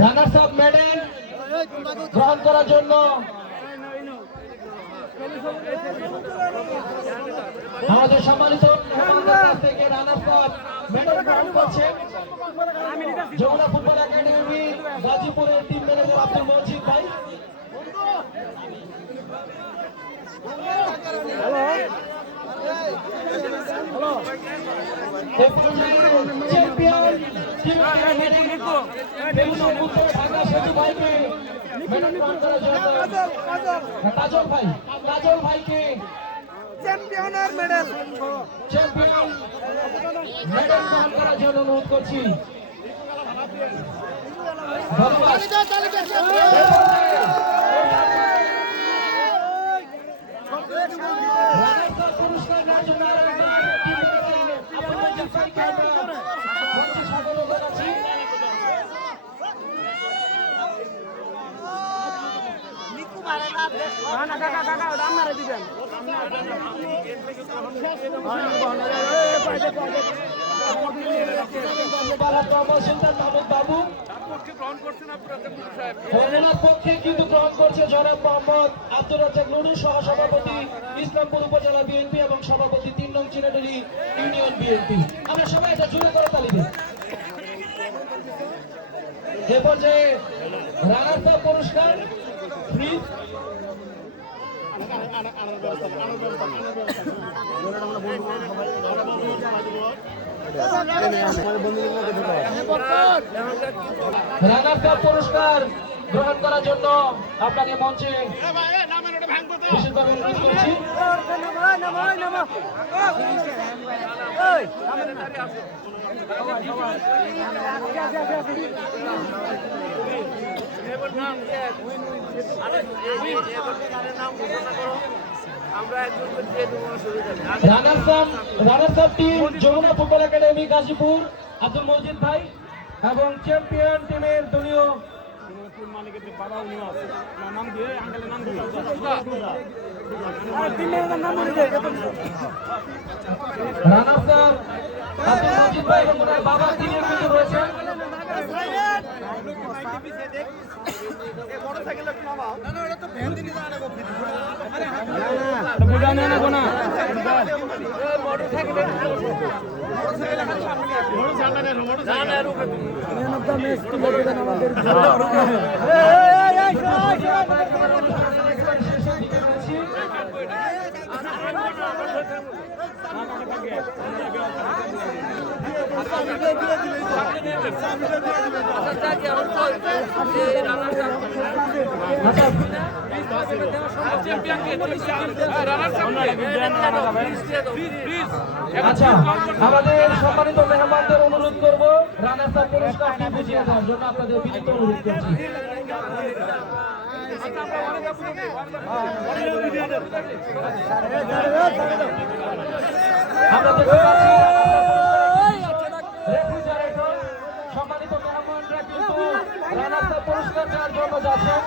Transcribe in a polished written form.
Runners up medal গ্রহণ করার জন্য আমাদের সম্মানিত থেকে রানার্স আপ মেডেল গ্রহণ করছে যমুনা ফুটবল একাডেমি গাজীপুরের টিম ম্যানেজার আব্দুল মজিদ ভাই। চ্যাম্পিয়ন ঢাকা সেতু ভাইকে কাজল ভাইকে চ্যাম্পিয়নের মেডেল গ্রহণ করার জন্য অনুরোধ করছি। পক্ষে কিন্তু গ্রহণ করছে জনাব মোহাম্মদ আব্দুর রাজ্জাক নুরু, সহসভাপতি ইসলামপুর উপজেলা বিএনপি এবং সভাপতি ৩ নং চিনাডালি ইউনিয়ন বিএনপি। আমরা সবাই এটা জোরে করে তালি দিই। এ পর্যায়ে রানার্স আপ পুরস্কার ফ্রিজ রানার্স আপ পুরস্কার গ্রহণ করার জন্য আপনাকে মঞ্চে বিশেষভাবে অনুরোধ করছি। Runners up team Jamuna football academy Gazipur Abdul Majid ভাই এবং চ্যাম্পিয়ন টিমের দলীয় রানার্স আপ আব্দুল মজিদ ভাই এবং ওনার বাবা তিনি কিন্তু রয়েছেন। আচ্ছা, আমাদের সম্মানিত মেহমানদের অনুরোধ করবো রানার্স আপ পুরস্কারটি বুঝিয়ে দেওয়ার জন্য আপনাদের বিনীত অনুরোধ করছি। আমরা দেখতে পাচ্ছি রেফ্রিজারেটর সম্মানিত মেহমানরা কিন্তু রানার্স আপ পুরস্কার দেওয়ার জন্য যাচ্ছেন।